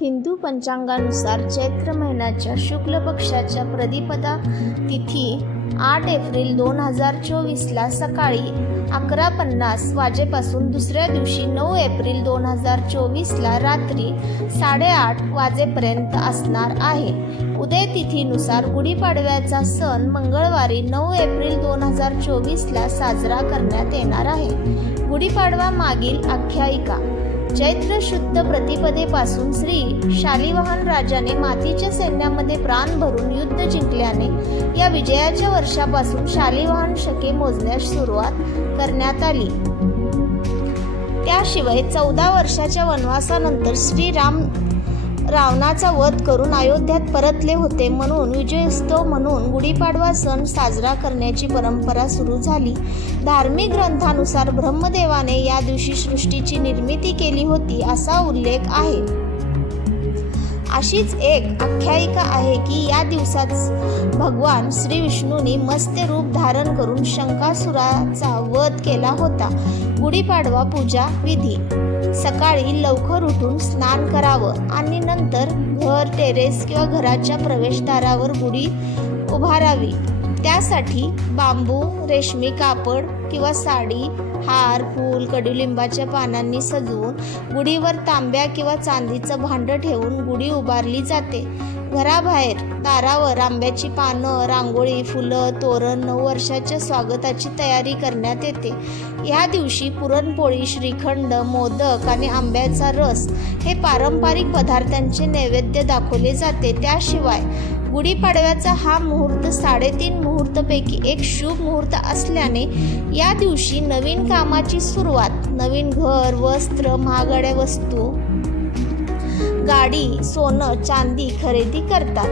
हिंदू पंचांगानुसार चैत्र महिन्याच्या शुक्ल पक्षाच्या प्रतिपदा तिथी 8 एप्रिल 2024ला सकाळी 11:50 वाजेपासून दुसऱ्या दिवशी 9 एप्रिल 2024ला रात्री 8:30 वाजेपर्यंत असणार आहे. उदय तिथीनुसार गुढीपाडव्याचा सण मंगळवारी 9 एप्रिल 2024ला साजरा करण्यात येणार आहे. गुढीपाडवा मागील आख्यायिका. चैत्र शुद्ध प्रतिपदेपासून श्री शालिवाहन राजाने मातीच्या सैन्यामध्ये प्राण भरून युद्ध जिंकल्याने या विजयाच्या वर्षापासून शालिवाहन शके मोजण्यास सुरुवात करण्यात आली. त्याशिवाय 14 वर्षाच्या वनवासानंतर श्रीराम रावणाचा वध करून अयोध्यात परतले होते, म्हणून विजयोत्सव म्हणून गुढीपाडवा सण साजरा करण्याची परंपरा सुरू झाली. धार्मिक ग्रंथानुसार ब्रह्मदेवाने या दिवशी सृष्टीची निर्मिती केली होती असा उल्लेख आहे. अशीच एक आख्यायिका आहे की या दिवसात भगवान श्री विष्णूंनी मत्स्य रूप धारण करून शंकासुराचा वध केला होता. गुढीपाडवा पूजा विधी. सकाळी लवकर उठून स्नान करावं आणि नंतर घर, टेरेस किंवा घराच्या प्रवेशद्वारावर गुढी उभारावी. त्यासाठी बांबू, रेशमी कापड किंवा साडी, हार, फूल, कडुलिंबाच्या पानांनी सजवून गुढीवर तांब्या किंवा चांदीचं भांडं ठेवून गुढी उभारली जाते. घराबाहेर दारावर आंब्याची पानं, रांगोळी, फुलं, तोरण, 9 वर्षाच्या स्वागताची तयारी करण्यात येते. या दिवशी पुरणपोळी, श्रीखंड, मोदक आणि आंब्याचा रस हे पारंपरिक पदार्थांचे नैवेद्य दाखवले जाते. त्याशिवाय गुढीपाडव्याचा हा मुहूर्त 3.5 मुहूर्तपैकी एक शुभ मुहूर्त असल्याने या दिवशी नवीन कामाची सुरुवात, नवीन घर, वस्त्र, महागड्या वस्तू, गाडी, सोनं, चांदी खरेदी करतात.